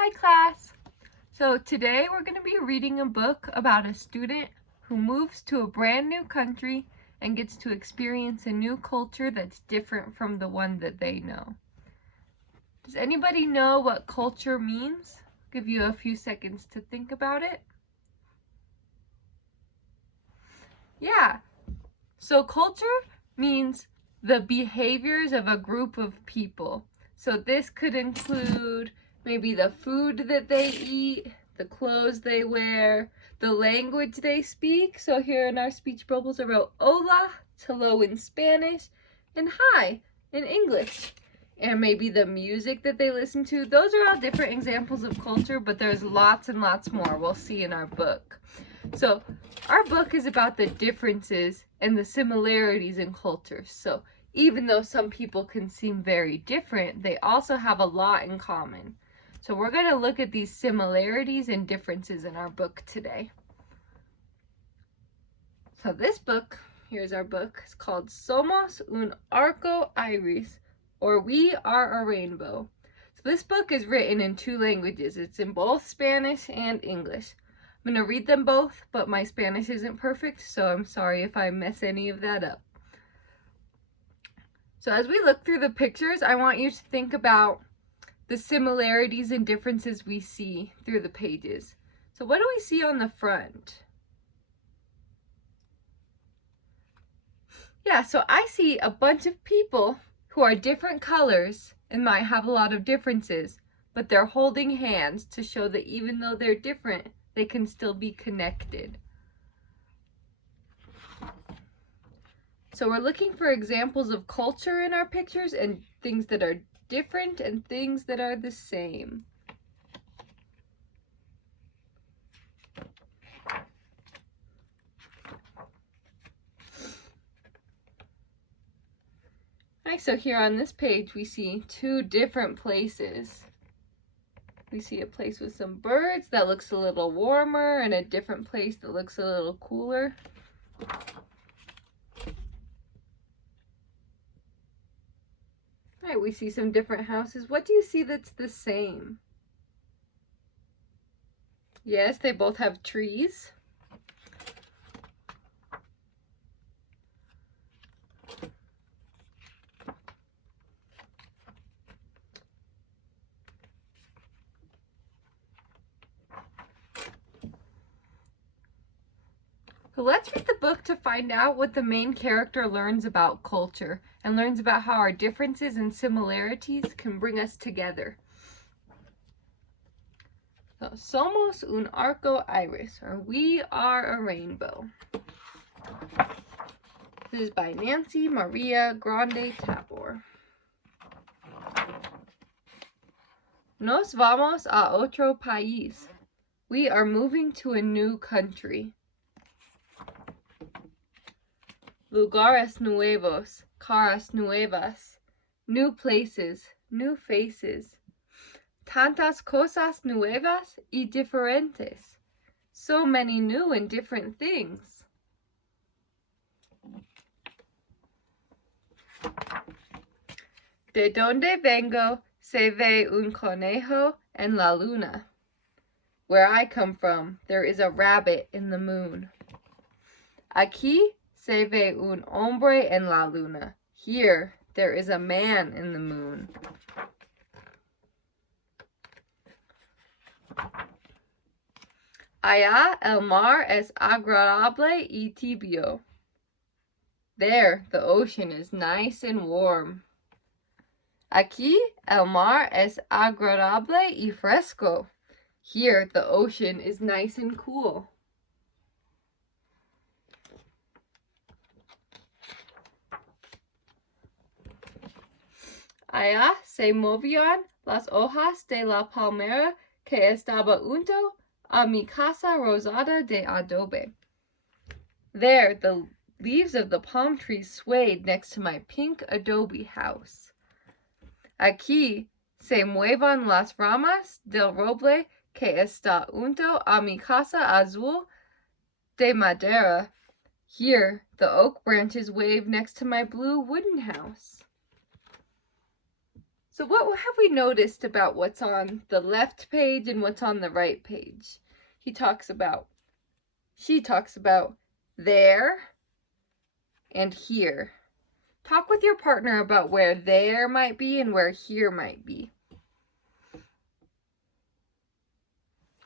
Hi class! So today we're going to be reading a book about a student who moves to a brand new country and gets to experience a new culture that's different from the one that they know. Does anybody know what culture means? I'll give you a few seconds to think about it. Yeah, so culture means the behaviors of a group of people. So this could include maybe the food that they eat, the clothes they wear, the language they speak. So here in our speech bubbles I wrote hola, hello in Spanish, and hi in English. And maybe the music that they listen to. Those are all different examples of culture, but there's lots and lots more we'll see in our book. So our book is about the differences and the similarities in cultures. So even though some people can seem very different, they also have a lot in common. So we're going to look at these similarities and differences in our book today. So this book, here's our book, it's called Somos un arco iris, or We Are a Rainbow. So this book is written in two languages. It's in both Spanish and English. I'm going to read them both, but my Spanish isn't perfect, so I'm sorry if I mess any of that up. So as we look through the pictures, I want you to think about the similarities and differences we see through the pages. So what do we see on the front? Yeah, so I see a bunch of people who are different colors and might have a lot of differences, but they're holding hands to show that even though they're different, they can still be connected. So we're looking for examples of culture in our pictures and things that are different and things that are the same. Alright, so here on this page we see two different places. We see a place with some birds that looks a little warmer and a different place that looks a little cooler. Alright, we see some different houses. What do you see that's the same? Yes, they both have trees. So let's read the book to find out what the main character learns about culture and learns about how our differences and similarities can bring us together. So, Somos un arco iris, or We Are a Rainbow. This is by Nancy Maria Grande Tabor. Nos vamos a otro país. We are moving to a new country. Lugares nuevos, caras nuevas. New places, new faces. Tantas cosas nuevas y diferentes. So many new and different things. De donde vengo se ve un conejo en la luna. Where I come from, there is a rabbit in the moon. Aquí se ve un hombre en la luna. Here, there is a man in the moon. Allá el mar es agradable y tibio. There, the ocean is nice and warm. Aquí el mar es agradable y fresco. Here, the ocean is nice and cool. Allá se movían las hojas de la palmera que estaba junto a mi casa rosada de adobe. There, the leaves of the palm trees swayed next to my pink adobe house. Aquí se muevan las ramas del roble que está junto a mi casa azul de madera. Here, the oak branches wave next to my blue wooden house. So what have we noticed about what's on the left page and what's on the right page? She talks about there and here. Talk with your partner about where there might be and where here might be.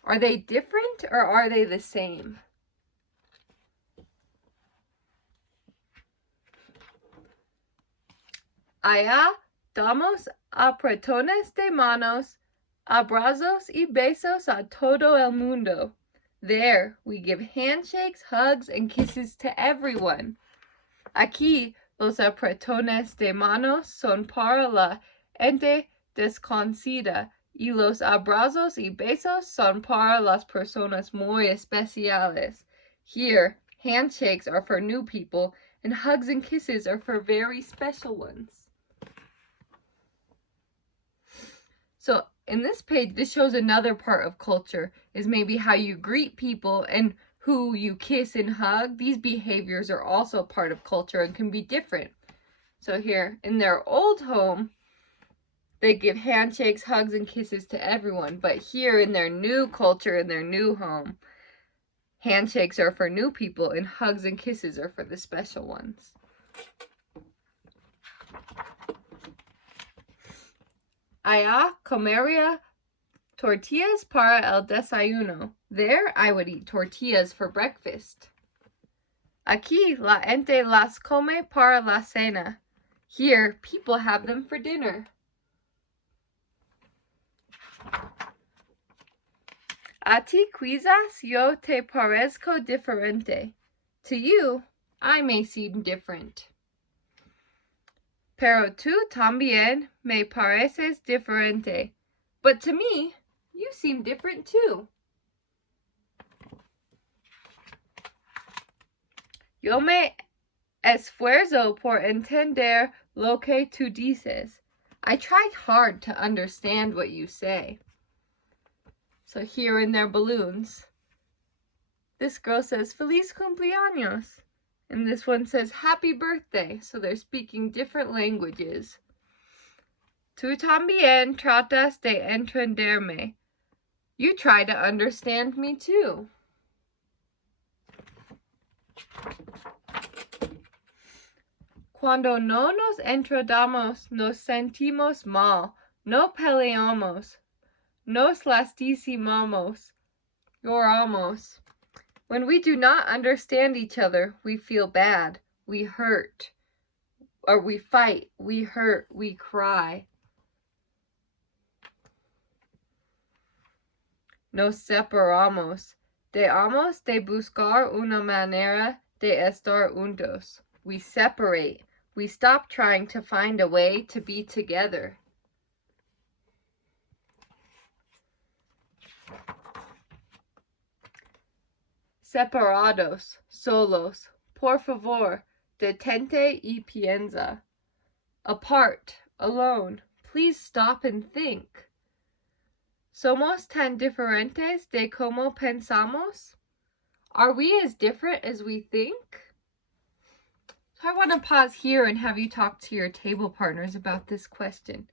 Are they different or are they the same? Allá damos apretones de manos, abrazos y besos a todo el mundo. There, we give handshakes, hugs, and kisses to everyone. Aquí, los apretones de manos son para la gente desconocida y los abrazos y besos son para las personas muy especiales. Here, handshakes are for new people, and hugs and kisses are for very special ones. So in this page, this shows another part of culture, is maybe how you greet people and who you kiss and hug. These behaviors are also part of culture and can be different. So here, in their old home, they give handshakes, hugs, and kisses to everyone. But here in their new culture, in their new home, handshakes are for new people and hugs and kisses are for the special ones. Allá comería tortillas para el desayuno. There, I would eat tortillas for breakfast. Aquí, la gente las come para la cena. Here, people have them for dinner. A ti quizás yo te parezco diferente. To you, I may seem different. Pero tú también me pareces diferente. But to me, you seem different too. Yo me esfuerzo por entender lo que tú dices. I try hard to understand what you say. So here in their balloons, this girl says, Feliz cumpleaños. And this one says, Happy birthday. So they're speaking different languages. Tú también tratas de entenderme. You try to understand me too. Cuando no nos entendamos, nos sentimos mal. No peleamos. Nos lastimamos. Lloramos. When we do not understand each other, we feel bad, we hurt, or we fight, we hurt, we cry. Nos separamos. Dejamos de buscar una manera de estar juntos. We separate. We stop trying to find a way to be together. Separados, solos, por favor, detente y piensa. Apart, alone, please stop and think. Somos tan diferentes de como pensamos? Are we as different as we think? So I want to pause here and have you talk to your table partners about this question.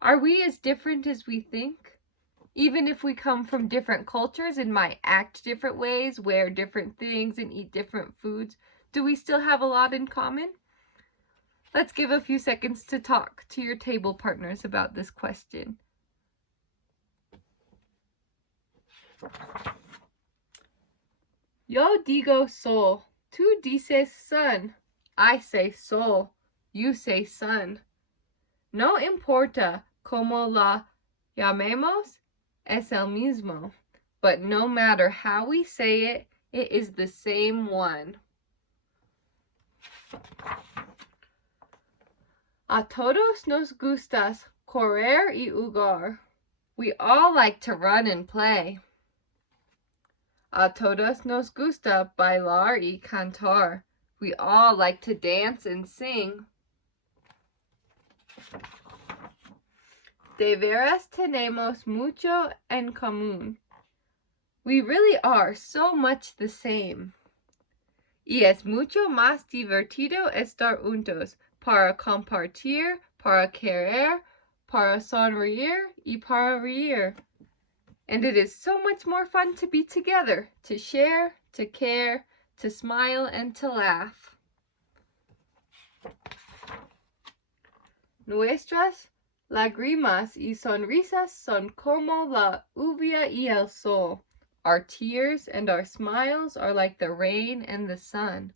Are we as different as we think? Even if we come from different cultures and might act different ways, wear different things, and eat different foods, do we still have a lot in common? Let's give a few seconds to talk to your table partners about this question. Yo digo sol. Tú dices sun. I say sol. You say sun. No importa cómo la llamemos, es el mismo. But no matter how we say it, it is the same one. A todos nos gustas correr y jugar. We all like to run and play. A todos nos gusta bailar y cantar. We all like to dance and sing. De veras tenemos mucho en común. We really are so much the same. Y es mucho más divertido estar juntos para compartir, para querer, para sonreír y para reír. And it is so much more fun to be together, to share, to care, to smile, and to laugh. Nuestras lágrimas y sonrisas son como la lluvia y el sol. Our tears and our smiles are like the rain and the sun.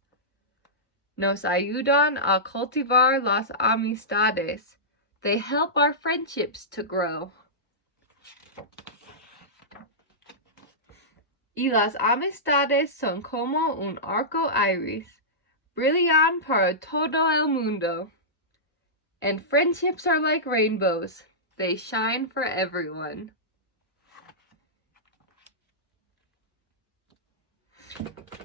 Nos ayudan a cultivar las amistades. They help our friendships to grow. Y las amistades son como un arco iris. Brillan para todo el mundo. And friendships are like rainbows. They shine for everyone.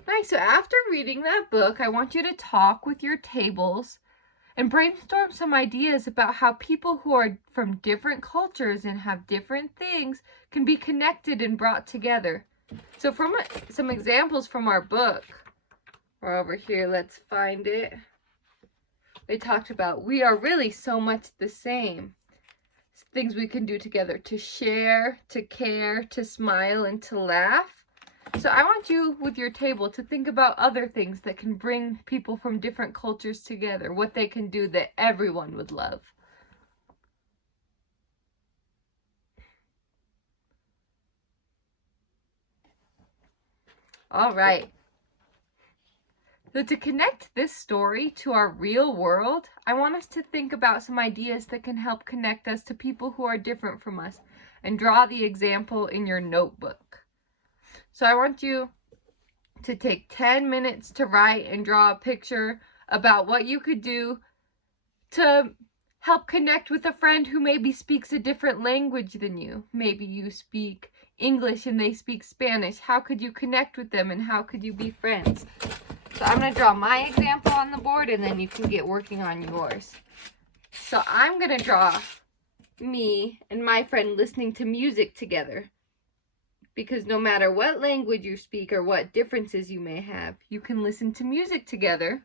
Nice, so after reading that book, I want you to talk with your tables and brainstorm some ideas about how people who are from different cultures and have different things can be connected and brought together. So from some examples from our book, or over here, let's find it. They talked about we are really so much the same. Things we can do together: to share, to care, to smile, and to laugh. So I want you with your table to think about other things that can bring people from different cultures together, what they can do that everyone would love. All right. So to connect this story to our real world, I want us to think about some ideas that can help connect us to people who are different from us, and draw the example in your notebook. So I want you to take 10 minutes to write and draw a picture about what you could do to help connect with a friend who maybe speaks a different language than you. Maybe you speak English and they speak Spanish. How could you connect with them, and how could you be friends? So I'm going to draw my example on the board, and then you can get working on yours. So I'm going to draw me and my friend listening to music together. Because no matter what language you speak or what differences you may have, you can listen to music together,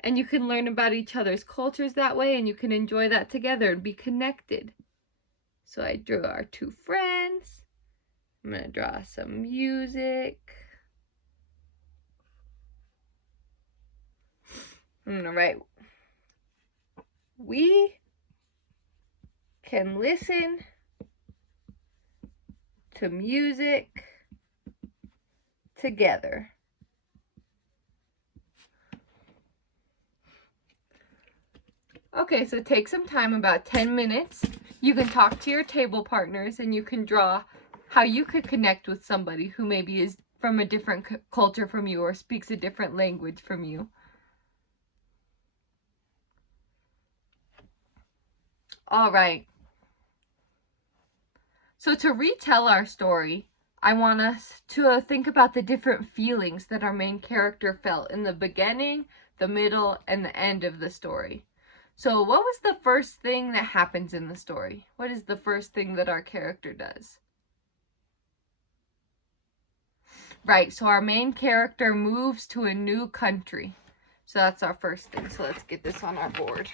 and you can learn about each other's cultures that way, and you can enjoy that together and be connected. So I drew our two friends. I'm going to draw some music. I'm going to write, we can listen to music together. Okay, so take some time, about 10 minutes. You can talk to your table partners, and you can draw how you could connect with somebody who maybe is from a different culture from you or speaks a different language from you. All right. So to retell our story, I want us to think about the different feelings that our main character felt in the beginning, the middle, and the end of the story. So what was the first thing that happens in the story? What is the first thing that our character does? Right, so our main character moves to a new country. So that's our first thing. So let's get this on our board.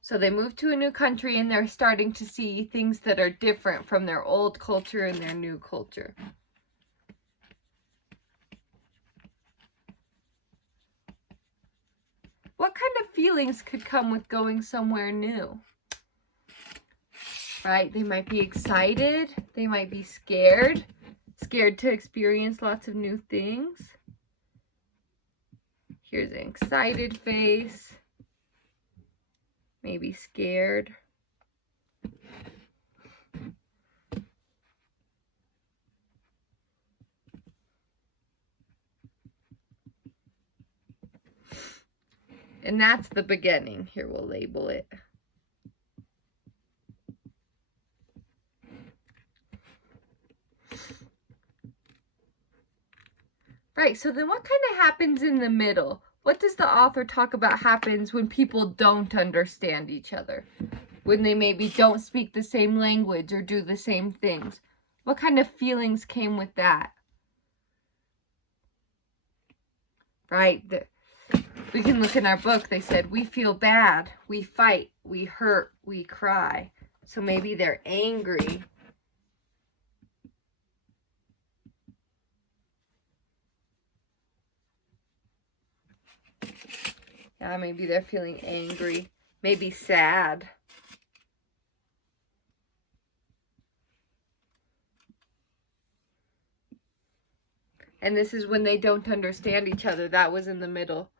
So they move to a new country, and they're starting to see things that are different from their old culture and their new culture. What kind of feelings could come with going somewhere new? Right? They might be excited. They might be scared. Scared to experience lots of new things. Here's an excited face. Maybe scared. And that's the beginning. Here, we'll label it. Right, so then what kind of happens in the middle? What does the author talk about happens when people don't understand each other? When they maybe don't speak the same language or do the same things? What kind of feelings came with that? Right, We can look in our book. They said, we feel bad, we fight, we hurt, we cry. So maybe they're angry. Yeah, maybe they're feeling angry. Maybe sad. And this is when they don't understand each other. That was in the middle.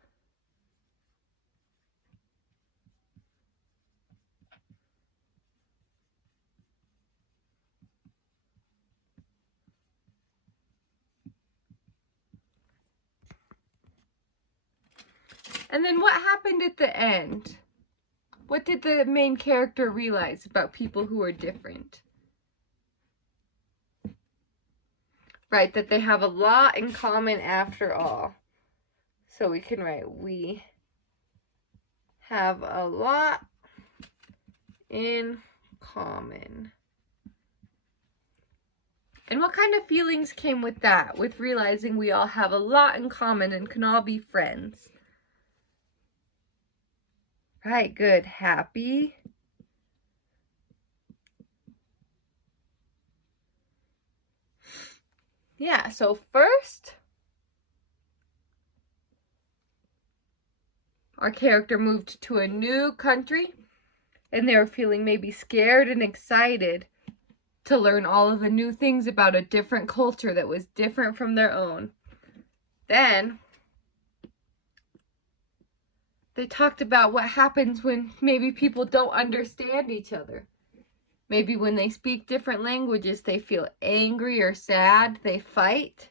And then what happened at the end? What did the main character realize about people who are different? Right, that they have a lot in common after all. So we can write, we have a lot in common. And what kind of feelings came with that? With realizing we all have a lot in common and can all be friends. Right, good. Happy. Yeah, so first, our character moved to a new country, and they were feeling maybe scared and excited to learn all of the new things about a different culture that was different from their own. Then they talked about what happens when maybe people don't understand each other. Maybe when they speak different languages, they feel angry or sad, they fight.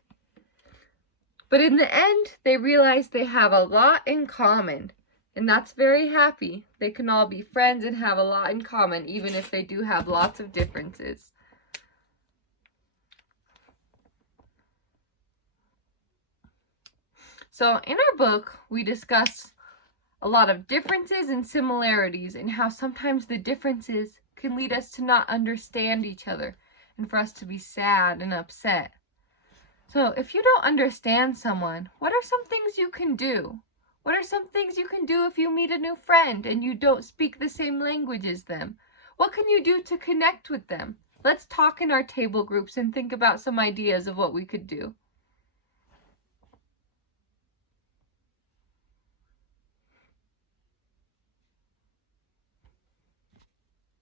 But in the end, they realize they have a lot in common. And that's very happy. They can all be friends and have a lot in common, even if they do have lots of differences. So in our book, we discuss a lot of differences and similarities and how sometimes the differences can lead us to not understand each other and for us to be sad and upset. So if you don't understand someone, what are some things you can do? What are some things you can do if you meet a new friend and you don't speak the same language as them? What can you do to connect with them? Let's talk in our table groups and think about some ideas of what we could do.